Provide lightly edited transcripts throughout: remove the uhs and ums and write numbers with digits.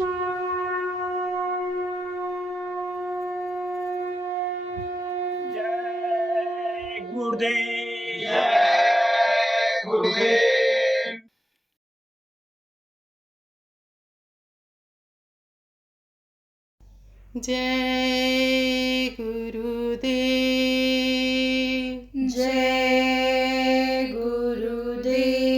जय गुरुदेव। जय गुरुदेव। जय गुरुदेव। जय गुरुदेव।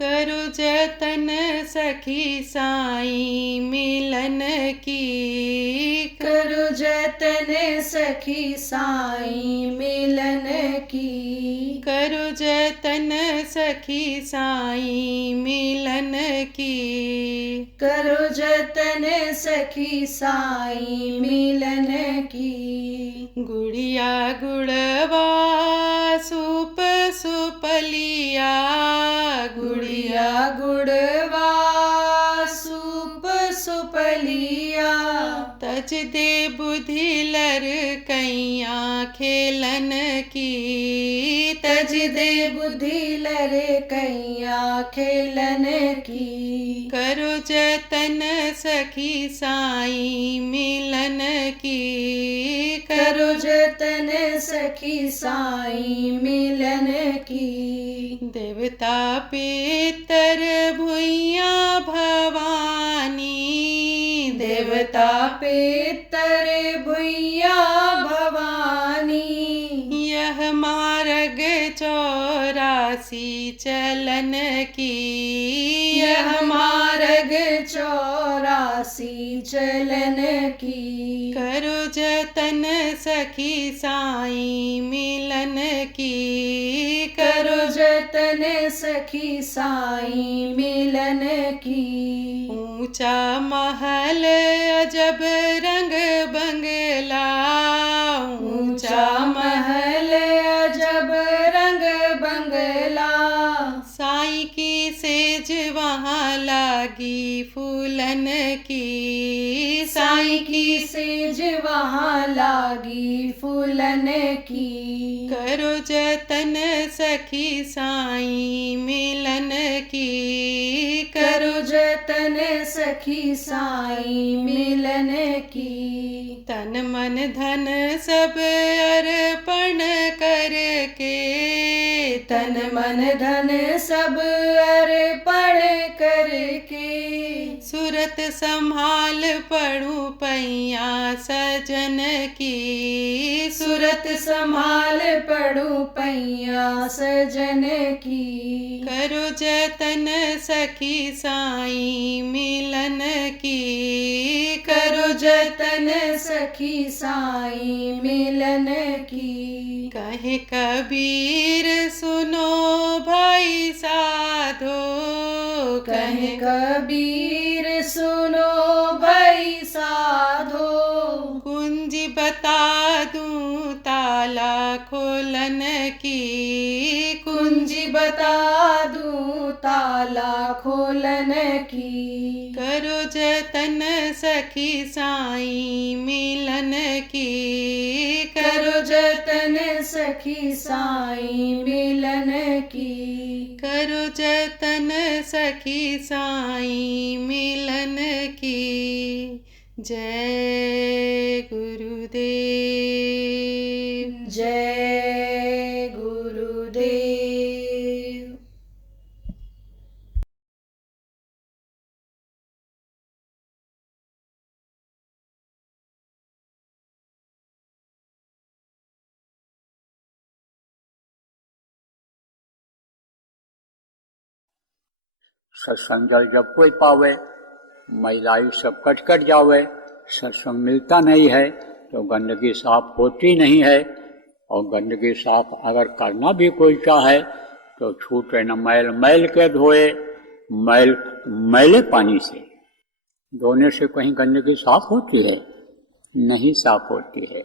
करो जतन सखी साईं मिलन की, करो जतन सखी साईं मिलन की, करो जतन सखी साईं मिलन की, करो जतन सखी साईं मिलन की। गुड़िया गुड़वा सुप सुपलिया, गुड़िया गुड़वा सूप सुपलिया, तज दे बुद्धि लर कैया खेलन की, तज दे बुद्धि लरे कैया खेलन की। करो जतन सखी साईं मिलन की, करो जतन सखी साईं मिलन की। देवता पितर भुइया भवानी, देवता पितर भुइया भवानी, यह मार्ग 84 चलन की, यह मार्ग 84 चलन की। करो जतन सखी साईं मिलन की, करो जतन सखी साईं मिलन की। ऊंचा महल अजब रंग बंगला, ऊंचा महल अजब रंग बंगला, साईं की सेज वहाँ लागी फूलन की, साईं की सेज वहाँ लागी फूलन की। करो जतन सखी साईं मिलन की, करो जतन सखी साईं मिलन की। तन मन धन सब अर्पण करके, तन मन धन सब अर्पण करके, सूरत संभाल पढ़ूं पैया सजन की, सूरत संभाल पढ़ूं पैया सजन की। करो जतन सखी साईं मिलन की, करो जतन सखी साईं मिलन की। कहे कबीर सुनो भाई साधो, कहे कबीर सुनो भाई साधो, कुंजी बता दूं ताला खोलन की, कुंजी बता दूं ताला खोलन की। करो जतन सखी साईं मिलन की, करो जतन सखी साईं मिलन की। करो जतन सखी साईं मिलन की। जय गुरुदेव। जय गुरुदेव। सत्संग जब कोई पावे, महिलाएं सब कट कट जावे। सत्संग मिलता नहीं है तो गंदगी साफ होती नहीं है, और गंदगी साफ अगर करना भी कोई चाहे तो छूटे न मैल मैल के धोए, मैले पानी से धोने से कहीं गंदगी साफ होती है? नहीं साफ होती है।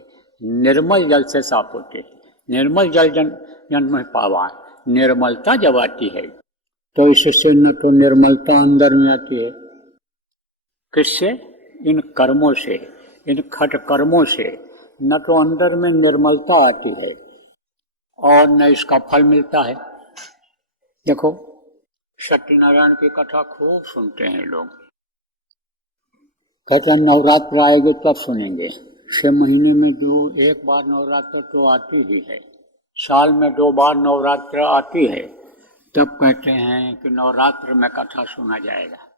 निर्मल जल से साफ होती है। निर्मल जल जन्म में पावा, निर्मलता जब आती है तो इससे न तो निर्मलता अंदर में आती है, किससे? इन कर्मों से, इन खट कर्मों से न तो अंदर में निर्मलता आती है और न इसका फल मिलता है। देखो, सत्यनारायण की कथा खूब सुनते हैं लोग, कहते हैं नवरात्र आएगी तब सुनेंगे। 6 महीने में जो एक बार नवरात्र तो आती ही है, साल में 2 बार नवरात्र आती है, तब कहते हैं कि नवरात्र में कथा सुना जाएगा।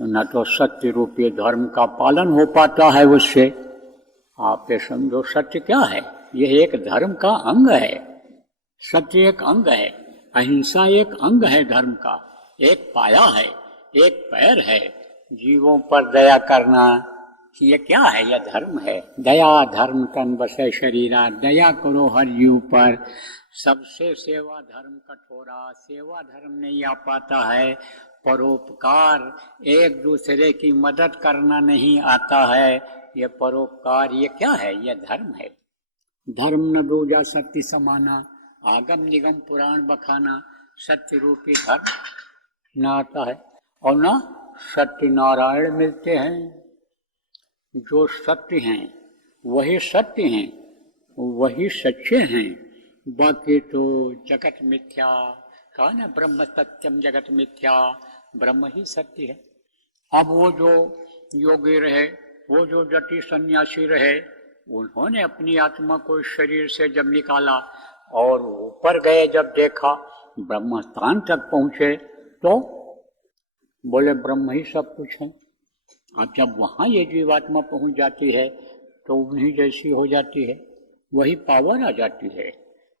तो न तो सत्य रूपी धर्म का पालन हो पाता है उससे। आप ये समझो सत्य क्या है, यह एक धर्म का अंग है। सत्य एक अंग है, अहिंसा एक अंग है धर्म का, एक पाया है, एक पैर है। जीवों पर दया करना ये क्या है, यह धर्म है। दया धर्म तन बसे शरीरा, दया करो हर जीव पर। सबसे सेवा धर्म कठोरा, सेवा धर्म नहीं आ पाता है। परोपकार, एक दूसरे की मदद करना नहीं आता है। ये परोपकार ये क्या है, यह धर्म है। धर्म न दूजा सत्य समाना, आगम निगम पुराण बखाना। सत्य रूपी धर्म न आता है और न सत्य नारायण मिलते हैं। जो सत्य हैं वही सत्य हैं, वही सच्चे हैं। बाकी तो जगत मिथ्या, कहा ना ब्रह्म सत्यम जगत मिथ्या, ब्रह्म ही सत्य है। अब वो जो योगी रहे, वो जो जति सन्यासी रहे, उन्होंने अपनी आत्मा को इस शरीर से जब निकाला और ऊपर गए, जब देखा ब्रह्म स्थान तक पहुंचे तो बोले ब्रह्म ही सब कुछ है। अब जब वहाँ ये जीवात्मा पहुंच जाती है तो उन्हीं जैसी हो जाती है, वही पावर आ जाती है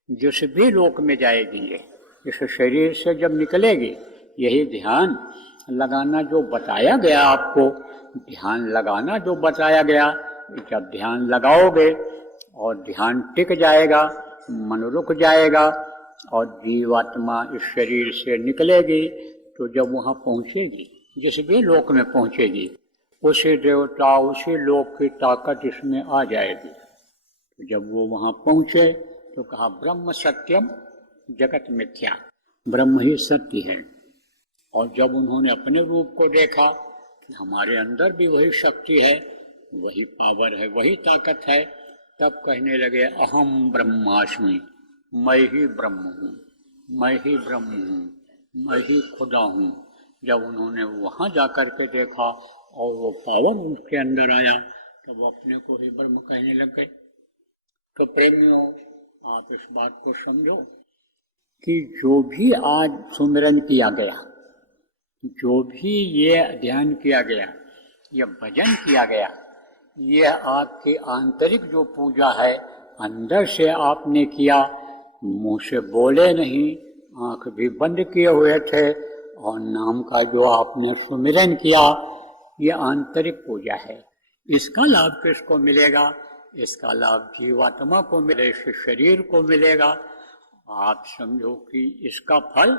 जिस भी लोक में जाएगी। ये इस शरीर से जब निकलेगी, यही ध्यान लगाना जो बताया गया आपको, ध्यान लगाना जो बताया गया, जब ध्यान लगाओगे और ध्यान टिक जाएगा, मन रुक जाएगा और जीवात्मा इस शरीर से निकलेगी, तो जब वहाँ पहुँचेगी, जिस भी लोक में पहुँचेगी, उसी देवता उसी लोक की ताकत इसमें आ जाएगी। तो जब वो वहाँ पहुँचे तो कहा ब्रह्म सत्यम जगत मिथ्या, ब्रह्म ही सत्य है। और जब उन्होंने अपने रूप को देखा कि हमारे अंदर भी वही शक्ति है, वही पावर है, वही ताकत है, तब कहने लगे अहम ब्रह्मास्मि, मैं ही ब्रह्म हूँ, मैं ही ब्रह्म हूँ, मैं ही खुदा हूँ। जब उन्होंने वहाँ जा कर के देखा और वो पावर उनके अंदर आया, तब वो अपने को ही ब्रह्म कहने लग गए। तो प्रेमियों, आप इस बात को समझो कि जो भी आज सुमिरन किया गया, जो भी ये ध्यान किया गया, ये भजन किया गया, ये आपकी आंतरिक जो पूजा है, अंदर से आपने किया, मुंह से बोले नहीं, आंख भी बंद किए हुए थे, और नाम का जो आपने सुमिरन किया, ये आंतरिक पूजा है। इसका लाभ किसको मिलेगा? इसका लाभ जीवात्मा को मिले, इस शरीर को मिलेगा। आप समझो कि इसका फल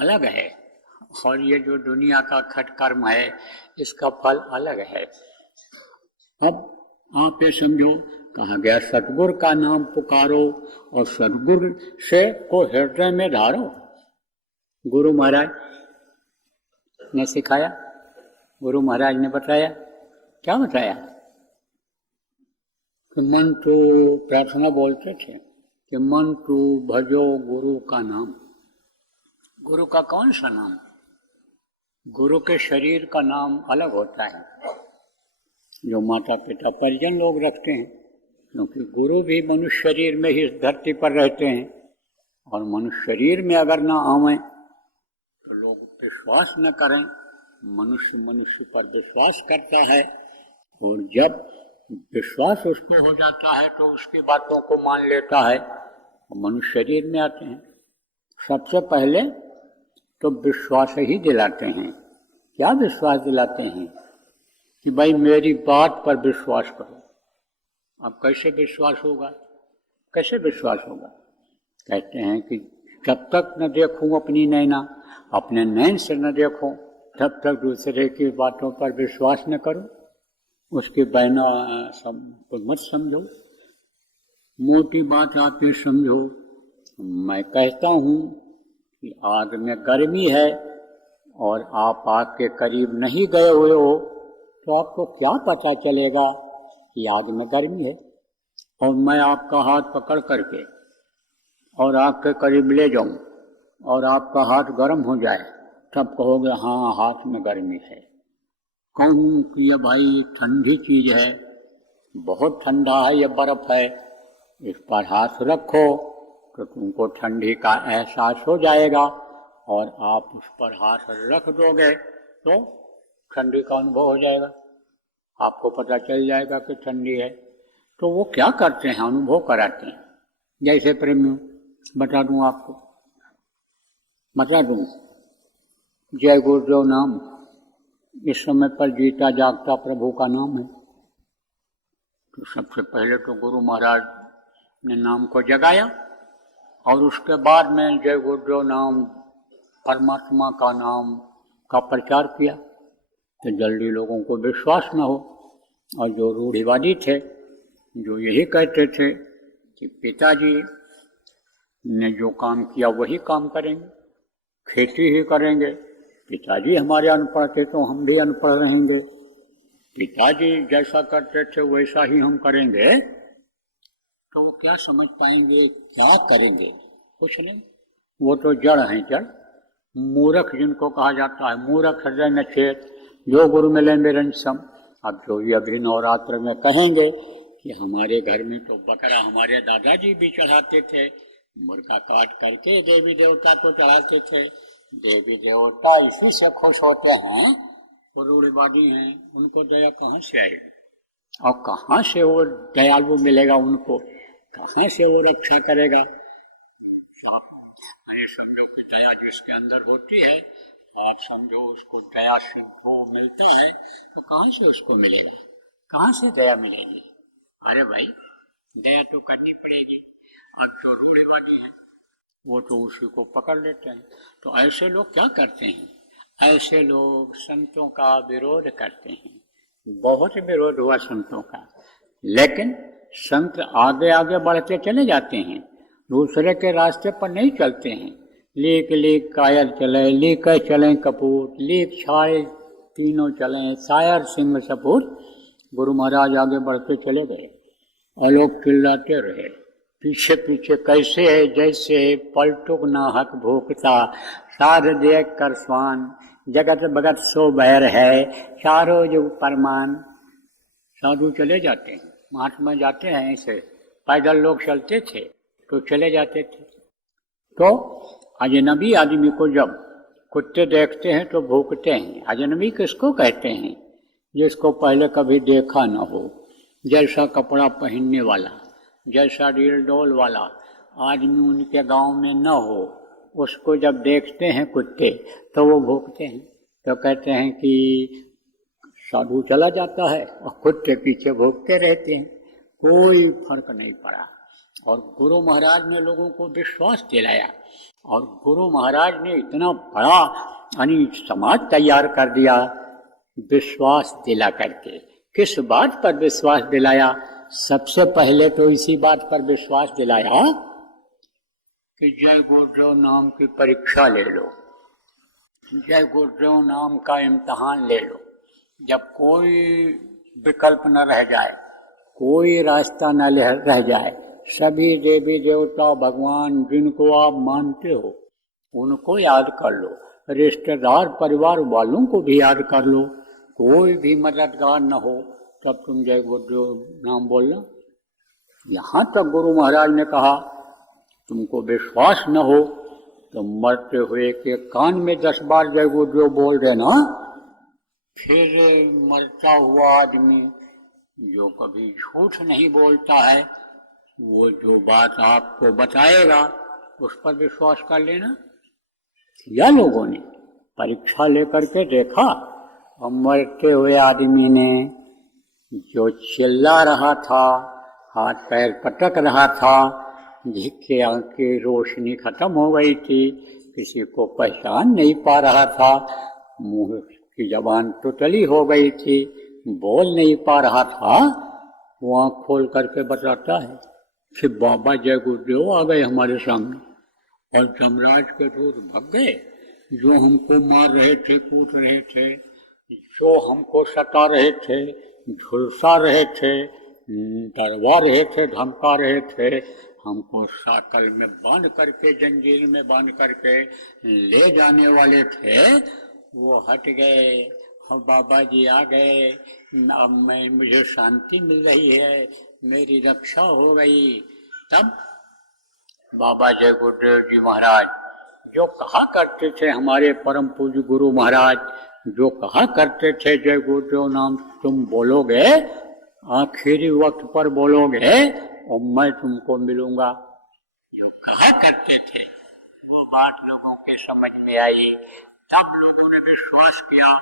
अलग है और ये जो दुनिया का खटकर्म है, इसका फल अलग है। अब आप ये समझो, कहा गया सतगुरु का नाम पुकारो और सतगुरु से को हृदय में धारो। गुरु महाराज ने सिखाया, गुरु महाराज ने बताया, क्या बताया कि मन तो प्रार्थना बोलते थे कि मन तो भजो गुरु का नाम। गुरु का कौन सा नाम? गुरु के शरीर का नाम अलग होता है, जो माता पिता परिजन लोग रखते हैं, क्योंकि गुरु भी मनुष्य शरीर में ही इस धरती पर रहते हैं, और मनुष्य शरीर में अगर ना आवें तो लोग विश्वास न करें। मनुष्य मनुष्य पर विश्वास करता है, और जब विश्वास उसको हो जाता है तो उसकी बातों को मान लेता है। मनुष्य शरीर में आते हैं, सबसे पहले तो विश्वास ही दिलाते हैं। क्या विश्वास दिलाते हैं? कि भाई मेरी बात पर विश्वास करो। अब कैसे विश्वास होगा? कैसे विश्वास होगा? कहते हैं कि जब तक न देखूं अपनी नैना, अपने नैन से न देखूं, तब तक दूसरे की बातों पर विश्वास न करो, उसकी बहना सब मत समझो। मोटी बात आप ये समझो, मैं कहता हूँ कि आग में गर्मी है और आप आग के करीब नहीं गए हुए हो, तो आपको क्या पता चलेगा कि आग में गर्मी है? और मैं आपका हाथ पकड़ करके और आग के करीब ले जाऊं और आपका हाथ गर्म हो जाए, तब कहोगे हाँ हाथ में गर्मी है। कहूँ कि ये भाई ठंडी चीज है, बहुत ठंडा है, ये बर्फ है, इस पर हाथ रखो तो तुमको ठंडी का एहसास हो जाएगा, और आप उस पर हाथ रख दोगे तो ठंडी का अनुभव हो जाएगा, आपको पता चल जाएगा कि ठंडी है। तो वो क्या करते हैं, अनुभव कराते हैं। जैसे प्रेमियों बता दूं आपको, बता दूं, जय गुरुदेव नाम इस समय पर जीता जागता प्रभु का नाम है। तो सबसे पहले तो गुरु महाराज ने नाम को जगाया, और उसके बाद में जय गुरुदेव नाम, परमात्मा का नाम का प्रचार किया। तो जल्दी लोगों को विश्वास न हो, और जो रूढ़िवादी थे, जो यही कहते थे कि पिताजी ने जो काम किया वही काम करेंगे, खेती ही करेंगे, पिताजी हमारे अनपढ़ थे तो हम भी अनपढ़ रहेंगे, पिताजी जैसा करते थे वैसा ही हम करेंगे, तो वो क्या समझ पाएंगे, क्या करेंगे, कुछ नहीं। वो तो जड़ हैं, जड़ मूर्ख जिनको कहा जाता है, मूर्ख हृदय नचेत जो गुरु मिले मेरन सम। अब जो ये अभी नवरात्र में कहेंगे कि हमारे घर में तो बकरा हमारे दादाजी भी चढ़ाते थे, मुर्गा काट करके देवी देवता तो चढ़ाते थे, देवी देवता इसी से खुश होते हैं, वो रूढ़िवादी हैं, उनको दया कहाँ से आएगी, और कहाँ से वो दयालु मिलेगा उनको, कहाँ से वो रक्षा करेगा। अरे समझो कि दया जिसके अंदर होती है, आप समझो उसको दया से वो मिलता है, तो कहाँ से उसको मिलेगा, कहाँ से दया मिलेगी। अरे भाई दया तो करनी पड़ेगी। अब जो रूढ़िवादी है वो तो उसी को पकड़ लेते हैं। तो ऐसे लोग क्या करते हैं, ऐसे लोग संतों का विरोध करते हैं। बहुत विरोध हुआ संतों का, लेकिन संत आगे आगे बढ़ते चले जाते हैं, दूसरे के रास्ते पर नहीं चलते हैं। लीक लीक कायल चले, लीक चले कपूर, लीक छाए तीनों चले, शायर सिंह सपूत। गुरु महाराज आगे बढ़ते चले गए, और लोग चिल्लाते रहे पीछे पीछे, कैसे है जैसे पलटुक नाहक भूखता, साध देख कर स्वान, जगत भगत सो बैर है, चारों जुग परमान। साधु चले जाते हैं, महात्मा जाते हैं, ऐसे पैदल लोग चलते थे तो चले जाते थे। तो अजनबी आदमी को जब कुत्ते देखते हैं तो भूखते हैं। अजनबी किसको कहते हैं, जिसको पहले कभी देखा न हो, जैसा कपड़ा पहनने वाला, जैसा डील डोल वाला आदमी उनके गांव में न हो, उसको जब देखते हैं कुत्ते तो वो भूखते हैं। तो कहते हैं कि साधु चला जाता है और कुत्ते पीछे भूखते रहते हैं, कोई फर्क नहीं पड़ा। और गुरु महाराज ने लोगों को विश्वास दिलाया, और गुरु महाराज ने इतना बड़ा यानी समाज तैयार कर दिया विश्वास दिला करके। किस बात पर विश्वास दिलाया, सबसे पहले तो इसी बात पर विश्वास दिलाया कि जय गुरुदेव नाम की परीक्षा ले लो, जय गुरुदेव नाम का इम्तहान ले लो। जब कोई विकल्प न रह जाए, कोई रास्ता न रह जाए, सभी देवी देवता भगवान जिनको आप मानते हो उनको याद कर लो, रिश्तेदार परिवार वालों को भी याद कर लो, कोई भी मददगार न हो तब तुम जय गुरुदेव नाम बोलना। यहाँ तक गुरु महाराज ने कहा तुमको विश्वास न हो तो मरते हुए के कान में 10 बार जय गुरुदेव बोल देना, फिर मरता हुआ आदमी जो कभी झूठ नहीं बोलता है, वो जो बात आपको बताएगा उस पर विश्वास कर लेना। किया लोगों ने, परीक्षा लेकर के देखा, और मरते हुए आदमी ने जो चिल्ला रहा था, हाथ पैर पटक रहा था, जिसके आँख की रोशनी खत्म हो गई थी, किसी को पहचान नहीं पा रहा था, मुंह की जबान टुटली हो गई थी, बोल नहीं पा रहा था, वो आँख खोल करके बताता है कि बाबा जय गुरुदेव आ गए हमारे सामने, और जमराज के दूत भाग गए, जो हमको मार रहे थे, कूट रहे थे, जो हमको सता रहे थे, झुलसा रहे थे, डरवा रहे थे, धमका रहे थे, हमको साकल में बांध करके, जंजीर में बांध करके ले जाने वाले थे, वो हट गए, और बाबा जी आ गए, अब मुझे शांति मिल रही है, मेरी रक्षा हो गई। तब बाबा जय गुरुदेव जी महाराज जो कहा करते थे, हमारे परम पूज्य गुरु महाराज जो कहा करते थे, जय गुरुदेव नाम तुम बोलोगे, आखिरी वक्त पर बोलोगे और मैं तुमको मिलूंगा, जो कहा करते थे वो बात लोगों के समझ में आई। तब लोगों ने विश्वास किया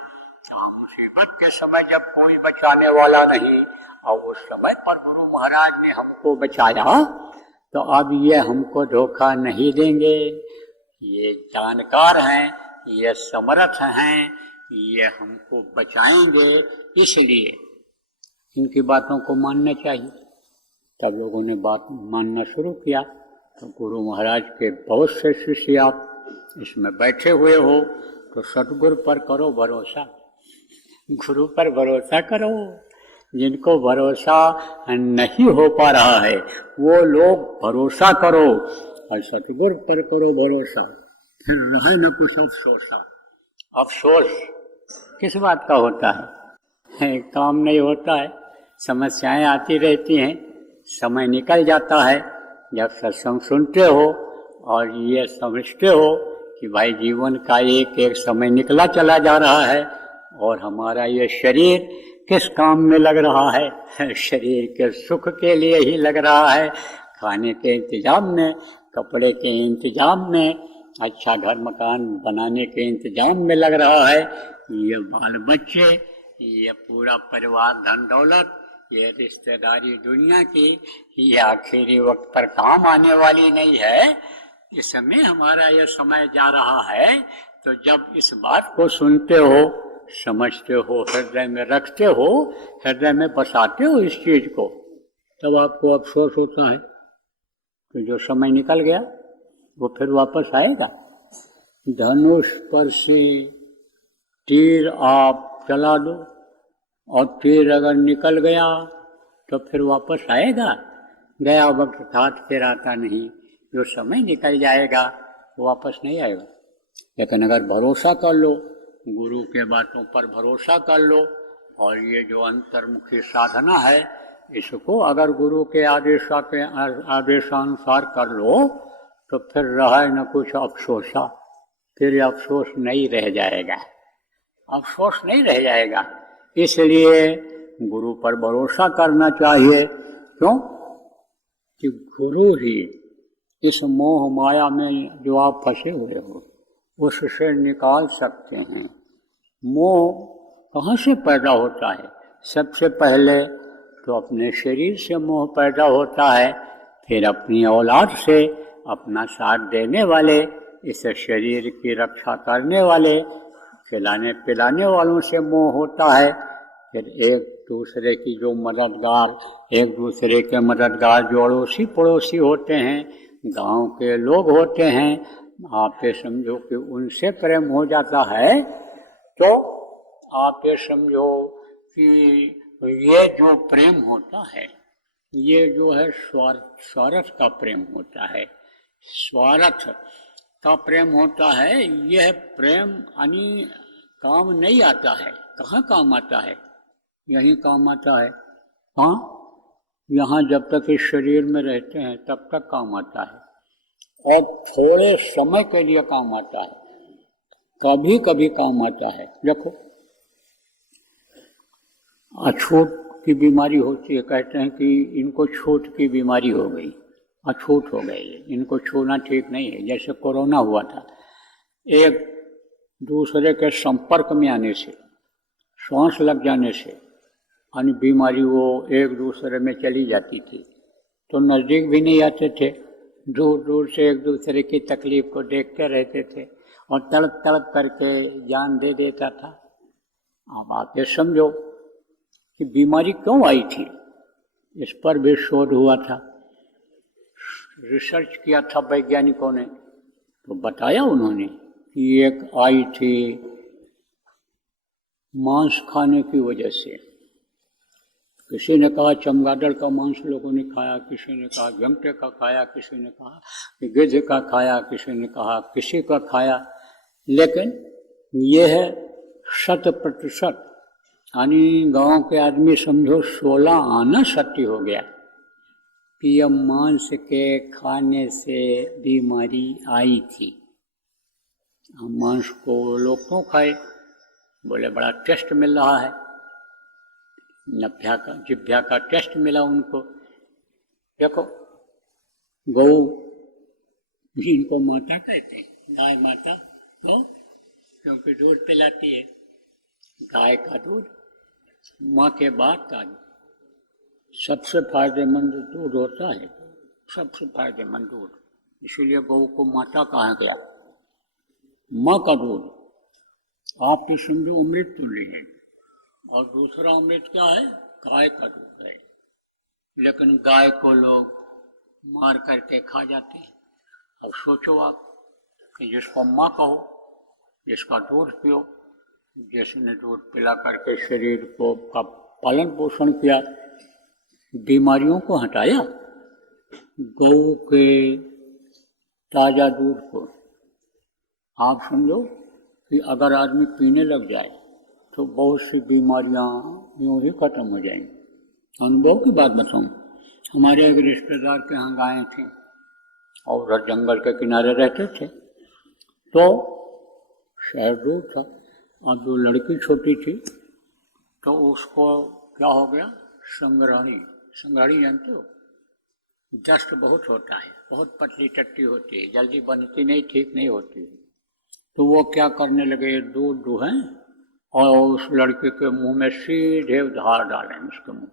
कि मुसीबत के समय जब कोई बचाने वाला नहीं और उस समय पर गुरु महाराज ने हमको बचाया, तो अब ये हमको धोखा नहीं देंगे। ये जानकार हैं, ये समर्थ हैं, ये हमको बचाएंगे, इसलिए इनकी बातों को मानना चाहिए। तब लोगों ने बात मानना शुरू किया। तो गुरु महाराज के बहुत से शिष्य आप इसमें बैठे हुए हो, तो सतगुरु पर करो भरोसा, गुरु पर भरोसा करो। जिनको भरोसा नहीं हो पा रहा है वो लोग भरोसा करो और सतगुरु पर करो भरोसा, फिर रहे न कुछ अफसोसा। अफसोस किस बात का होता है? काम नहीं होता है, समस्याएं आती रहती हैं, समय निकल जाता है। जब सत्संग सुनते हो और ये समझते हो कि भाई जीवन का एक एक समय निकला चला जा रहा है और हमारा ये शरीर किस काम में लग रहा है, शरीर के सुख के लिए ही लग रहा है, खाने के इंतजाम में, कपड़े के इंतजाम में, अच्छा घर मकान बनाने के इंतजाम में लग रहा है। ये बाल बच्चे, ये पूरा परिवार, धन दौलत, ये रिश्तेदारी दुनिया की, ये आखिरी वक्त पर काम आने वाली नहीं है। इस समय हमारा ये समय जा रहा है। तो जब इस बात को सुनते हो, समझते हो, हृदय में रखते हो, हृदय में बसाते हो इस चीज को, तब आपको अफसोस होता है कि जो समय निकल गया वो फिर वापस आएगा। धनुष पर से तीर आप चला दो और तीर अगर निकल गया तो फिर वापस आएगा? गया वक्त हाथ फिर आता नहीं, जो समय निकल जाएगा वो वापस नहीं आएगा। लेकिन अगर भरोसा कर लो, गुरु के बातों पर भरोसा कर लो और ये जो अंतर्मुखी साधना है इसको अगर गुरु के आदेशानुसार कर लो तो फिर रहे न कुछ अफसोसा, फिर अफसोस नहीं रह जाएगा, अफसोस नहीं रह जाएगा। इसलिए गुरु पर भरोसा करना चाहिए। क्यों? कि गुरु ही इस मोह माया में जो आप फंसे हुए हो उससे निकाल सकते हैं। मोह कहाँ से पैदा होता है? सबसे पहले तो अपने शरीर से मोह पैदा होता है, फिर अपनी औलाद से, अपना साथ देने वाले, इस शरीर की रक्षा करने वाले, खिलाने पिलाने वालों से मोह होता है, फिर एक दूसरे की जो मददगार, एक दूसरे के मददगार जो अड़ोसी पड़ोसी होते हैं, गांव के लोग होते हैं, आप ये समझो कि उनसे प्रेम हो जाता है। तो आप ये समझो कि ये जो प्रेम होता है ये जो है स्वार्थ का प्रेम होता है, स्वार्थ का प्रेम होता है। यह प्रेम यानी काम नहीं आता है। कहाँ काम आता है? यही काम आता है। हाँ, यहाँ जब तक इस शरीर में रहते हैं तब तक काम आता है और थोड़े समय के लिए काम आता है, कभी कभी काम आता है। देखो, अछूत की बीमारी होती है, कहते हैं कि इनको छूत की बीमारी हो गई, अछूत हो गई, इनको छूना ठीक नहीं है। जैसे कोरोना हुआ था, एक दूसरे के संपर्क में आने से, श्वास लग जाने से यानी बीमारी वो एक दूसरे में चली जाती थी, तो नज़दीक भी नहीं आते थे, दूर दूर से एक दूसरे की तकलीफ को देखते रहते थे और तड़प तड़प करके जान दे देता था। अब आप ये समझो कि बीमारी क्यों आई थी, इस पर भी शोध हुआ था, रिसर्च किया था वैज्ञानिकों ने, तो बताया उन्होंने कि एक आई थी मांस खाने की वजह से। किसी ने कहा चमगादड़ का मांस लोगों ने खाया, किसी ने कहा गमटे का खाया, किसी ने कहा गिद्ध का खाया, किसी ने कहा किसी का खाया। लेकिन यह 100%, यानी गांव के आदमी समझो 16 आना सत्य हो गया कि अब मांस के खाने से बीमारी आई थी। मांस को लोग क्यों खाए? बोले बड़ा टेस्ट मिल रहा है, जिभ्या का टेस्ट मिला उनको। देखो गौ जिनको माता कहते हैं, गाय माता वो क्योंकि दूध पिलाती है। गाय का दूध माँ के बाद का सबसे फायदेमंद दूध होता है, सबसे फायदेमंद दूध, इसीलिए गौ को माता कहा गया। माँ का दूध आप तो समझो अमृत तो लीजिए, और दूसरा अमृत क्या है? गाय का दूध है। लेकिन गाय को लोग मार करके खा जाते हैं। अब सोचो आप कि जिसको माँ कहो, जिसका दूध पियो, जिसने दूध पिला करके शरीर को का पालन पोषण किया, बीमारियों को हटाया, गौ के ताज़ा दूध को आप समझो कि अगर आदमी पीने लग जाए तो बहुत सी बीमारियां यूँ ही खत्म हो जाएंगी। अनुभव की बात बताऊं, हमारे एक रिश्तेदार के यहाँ गायें थी और उधर जंगल के किनारे रहते थे, तो शहर दूर था। अब जो लड़की छोटी थी तो उसको क्या हो गया? संग्रहणी। संग्रहणी जानते हो? दस्त बहुत होता है, बहुत पतली टट्टी होती है, जल्दी बनती नहीं, ठीक नहीं होती। तो वो क्या करने लगे, दूध दुहें और उस लड़के के मुंह में सीधे धार डालें उसके मुंह,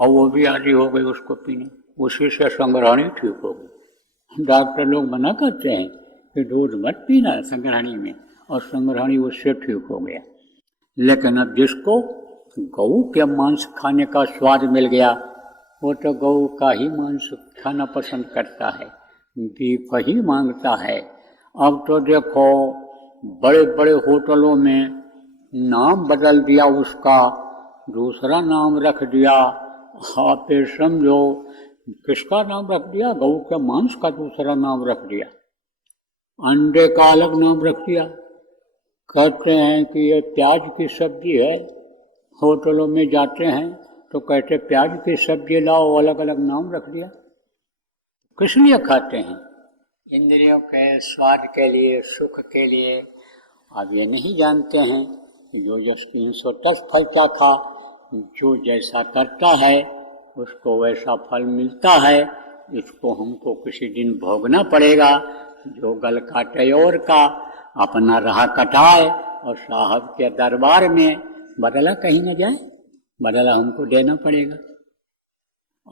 और वो भी आदी हो गई उसको पीने। उसी से संग्रहणी ठीक हो गई। डॉक्टर लोग मना करते हैं कि दूध मत पीना संग्रहणी में, और संग्रहणी उससे ठीक हो गया। लेकिन अब जिसको गऊ के मांस खाने का स्वाद मिल गया, वो तो गऊ का ही मांस खाना पसंद करता है, बीफ ही मांगता है। अब तो देखो बड़े बड़े होटलों में नाम बदल दिया उसका, दूसरा नाम रख दिया। आप समझो किसका नाम रख दिया? गऊ के मांस का दूसरा नाम रख दिया, अंडे का अलग नाम रख दिया। कहते हैं कि ये प्याज की सब्जी है। होटलों में जाते हैं तो कहते प्याज की सब्जी लाओ, अलग अलग नाम रख दिया। किस लिए खाते हैं? इंद्रियों के स्वाद के लिए, सुख के लिए। अब ये नहीं जानते हैं कि जो जस 310 फल क्या खा, जो जैसा करता है उसको वैसा फल मिलता है। इसको हमको किसी दिन भोगना पड़ेगा। जो गल काटे और का अपना राह कटाए, और साहब के दरबार में बदला कहीं न जाए, बदला हमको देना पड़ेगा।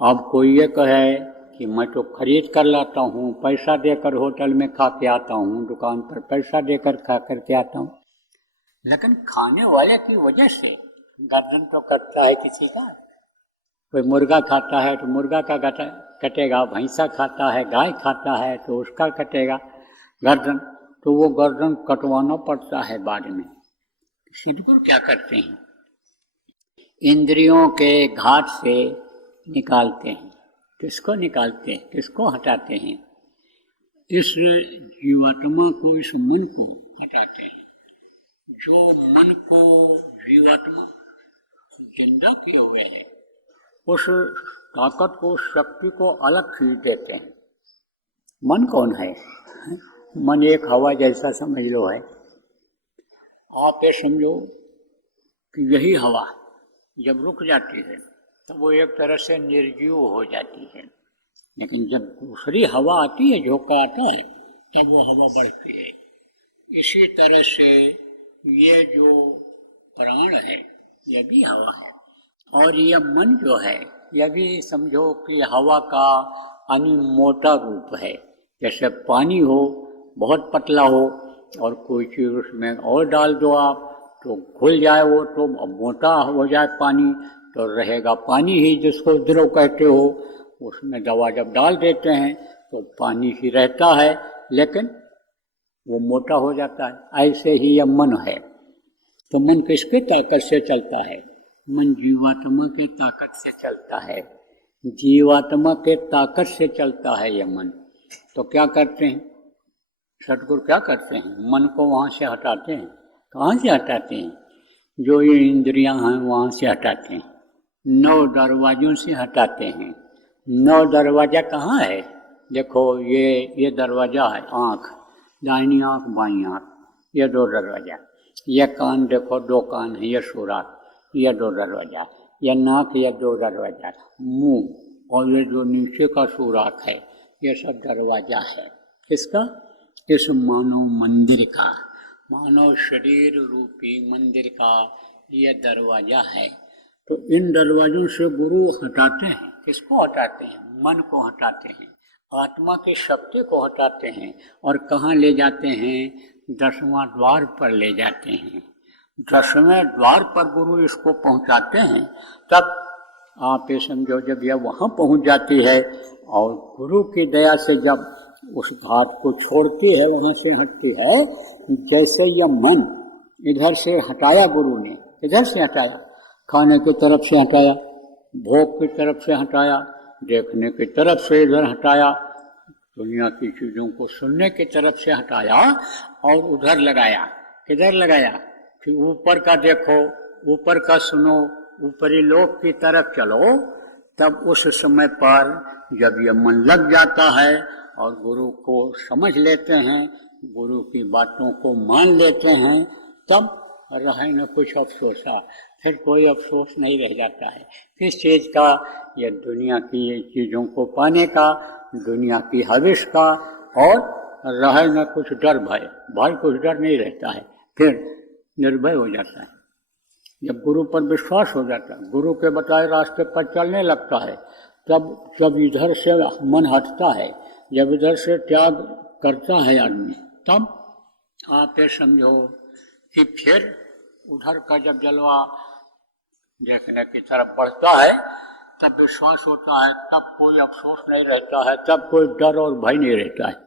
अब कोई ये कहे कि मैं तो खरीद कर लाता हूँ, पैसा देकर होटल में खा के आता हूँ, दुकान पर पैसा देकर खा करके आता हूँ, लेकिन खाने वाले की वजह से गर्दन तो कटता है किसी का। कोई मुर्गा खाता है तो मुर्गा का कटेगा, भैंसा खाता है, गाय खाता है तो उसका कटेगा गर्दन। तो वो गर्दन कटवाना पड़ता है बाद में। सदगुरु क्या करते हैं? इंद्रियों के घाट से निकालते हैं। किसको निकालते हैं? किसको हटाते हैं? इस जीवात्मा को, इस मन को हटाते हैं। जो मन को जीवात्मा जिंदा किए हुए है, उस ताकत को, शक्ति को अलग खींच देते हैं। मन कौन है? मन एक हवा जैसा समझ लो है। आप ये समझो कि यही हवा जब रुक जाती है तो वो एक तरह से निर्जीव हो जाती है, लेकिन जब दूसरी हवा आती है, झोंका आता है, तब वो हवा बढ़ती है। इसी तरह से ये जो प्राण है ये भी हवा है, और ये मन जो है यह भी समझो कि हवा का मोटा रूप है। जैसे पानी हो, बहुत पतला हो, और कोई चीज़ उसमें और डाल दो आप तो घुल जाए, वो तो मोटा हो जाए पानी, तो रहेगा पानी ही, जिसको द्रव कहते हो। उसमें दवा जब डाल देते हैं तो पानी ही रहता है, लेकिन वो मोटा हो जाता है। ऐसे ही यह मन है। तो मन किसके ताकत से चलता है? मन जीवात्मा के ताकत से चलता है। जीवात्मा के ताकत से चलता है यह मन। तो क्या करते हैं सदगुरु? क्या करते हैं? मन को वहाँ से हटाते हैं। कहाँ से हटाते हैं? जो ये इंद्रियां हैं वहाँ से हटाते हैं, 9 दरवाजों से हटाते हैं। 9 दरवाजा कहाँ है? देखो ये दरवाजा है, आँख, दाहिनी आँख बाईं आँख, ये 2 दरवाजा। ये कान देखो, 2 कान है, ये सुराख, ये 2 दरवाजा। ये नाक, ये 2 दरवाजा। मुंह और ये जो नीचे का सुराख है, ये सब दरवाजा है। किसका? इस मानव मंदिर का, मानव शरीर रूपी मंदिर का ये दरवाजा है। तो इन दरवाजों से गुरु हटाते हैं। किसको हटाते हैं? मन को हटाते हैं, आत्मा की शक्ति को हटाते हैं। और कहाँ ले जाते हैं? 10वां द्वार पर ले जाते हैं। 10वें द्वार पर गुरु इसको पहुँचाते हैं। तब आप ये समझो, जब यह वहाँ पहुँच जाती है और गुरु की दया से जब उस घाट को छोड़ती है, वहाँ से हटती है, जैसे यह मन इधर से हटाया गुरु ने, इधर से हटाया, खाने की तरफ से हटाया, भोग की तरफ से हटाया, देखने की तरफ से इधर हटाया, दुनिया की चीज़ों को सुनने की तरफ से हटाया और उधर लगाया। किधर लगाया? कि ऊपर का देखो, ऊपर का सुनो, ऊपरी लोक की तरफ चलो। तब उस समय पर जब यह मन लग जाता है और गुरु को समझ लेते हैं, गुरु की बातों को मान लेते हैं, तब रहे न कुछ अफसोसा, फिर कोई अफसोस नहीं रह जाता है। किस चीज़ का? यह दुनिया की चीज़ों को पाने का, दुनिया की हविष का, और रहे न कुछ डर भय, कुछ डर नहीं रहता है, फिर निर्भय हो जाता है। जब गुरु पर विश्वास हो जाता है, गुरु के बताए रास्ते पर चलने लगता है, तब जब इधर से मन हटता है, जब इधर से त्याग करता है आदमी, तब आप ये समझो कि फिर उधर का जब जलवा देखने की तरफ बढ़ता है, तब विश्वास होता है, तब कोई अफसोस नहीं रहता है, तब कोई डर और भय नहीं रहता है।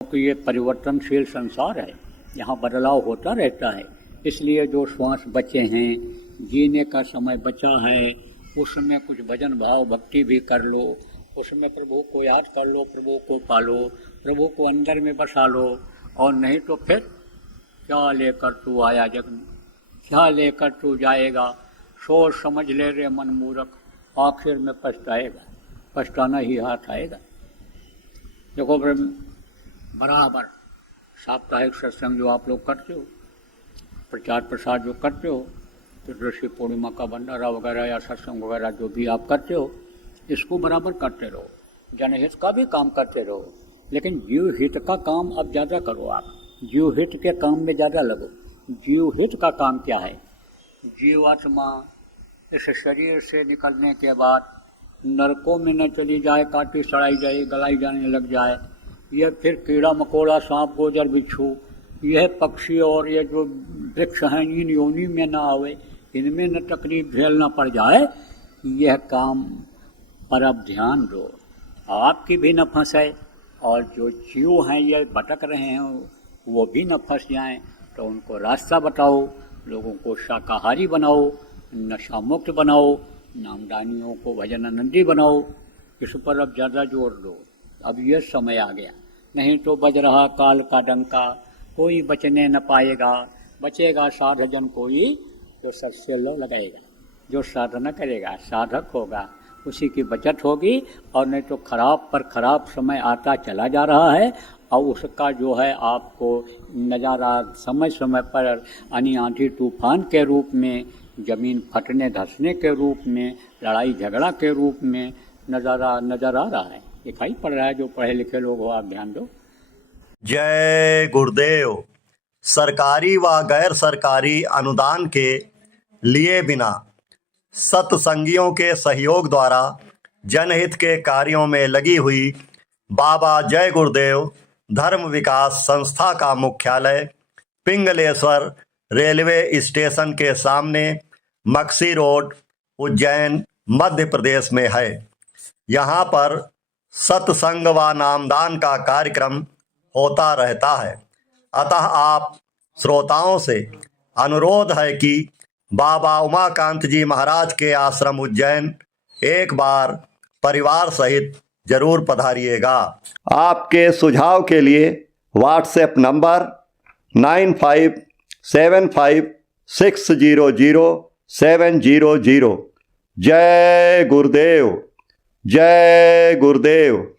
क्योंकि ये परिवर्तनशील संसार है, यहाँ बदलाव होता रहता है। इसलिए जो श्वास बचे हैं, जीने का समय बचा है, उसमें कुछ भजन भाव भक्ति भी कर लो, उसमें प्रभु को याद कर लो, प्रभु को पालो, प्रभु को अंदर में बसा लो। और नहीं तो फिर क्या लेकर तू आया जग में, क्या लेकर तू जाएगा, सोच समझ ले रे मन मूर्ख, आखिर में पछताएगा, पछताना ही हाथ आएगा। देखो बराबर साप्ताहिक सत्संग जो आप लोग करते हो, प्रचार प्रसार जो करते हो, तो ऋषि पूर्णिमा का भंडारा वगैरह या सत्संग वगैरह जो भी आप करते हो, इसको बराबर करते रहो। जनहित का भी काम करते रहो, लेकिन जीव हित का काम अब ज़्यादा करो। आप जीव हित के काम में ज़्यादा लगो। जीव हित का काम क्या है? जीवात्मा इस शरीर से निकलने के बाद नरकों में न चली जाए, काटी सड़ाई जाए, गलाई जाने लग जाए, यह फिर कीड़ा मकोड़ा, सांप गोजर बिच्छू, यह पक्षी और ये जो वृक्ष हैं, इन योनि में न आवे, इनमें न तकलीफ झेलना पड़ जाए। यह काम पर अब ध्यान दो, आपकी भी न फंसे, और जो जीव हैं ये भटक रहे हैं वो भी न फंस जाएं। तो उनको रास्ता बताओ, लोगों को शाकाहारी बनाओ, नशा मुक्त बनाओ, नामदानियों को भजनानंदी बनाओ। इस पर अब ज़्यादा जोर दो। अब यह समय आ गया, नहीं तो बज रहा काल का डंका, कोई बचने न पाएगा। बचेगा साधजन कोई जो सबसे लो लगाएगा, जो साधना करेगा, साधक होगा, उसी की बचत होगी। और नहीं तो खराब पर खराब समय आता चला जा रहा है, और उसका जो है आपको नज़ारा समय समय पर आनी आंधी तूफान के रूप में, जमीन फटने धंसने के रूप में, लड़ाई झगड़ा के रूप में नज़ारा नज़र आ रहा है, दिखाई पड़ रहा है। जो पढ़े लिखे लोग हो आप ध्यान दो। जय गुरुदेव। सरकारी व गैर सरकारी अनुदान के लिए बिना सत्संगियों के सहयोग द्वारा जनहित के कार्यों में लगी हुई बाबा जय गुरुदेव धर्म विकास संस्था का मुख्यालय पिंगलेश्वर रेलवे स्टेशन के सामने मक्सी रोड, उज्जैन, मध्य प्रदेश में है। यहाँ पर सत्संग व नामदान का कार्यक्रम होता रहता है। अतः आप श्रोताओं से अनुरोध है कि बाबा उमाकांत जी महाराज के आश्रम उज्जैन एक बार परिवार सहित जरूर पधारिएगा। आपके सुझाव के लिए व्हाट्सएप नंबर 9575600700। जय गुरुदेव, जय गुरुदेव।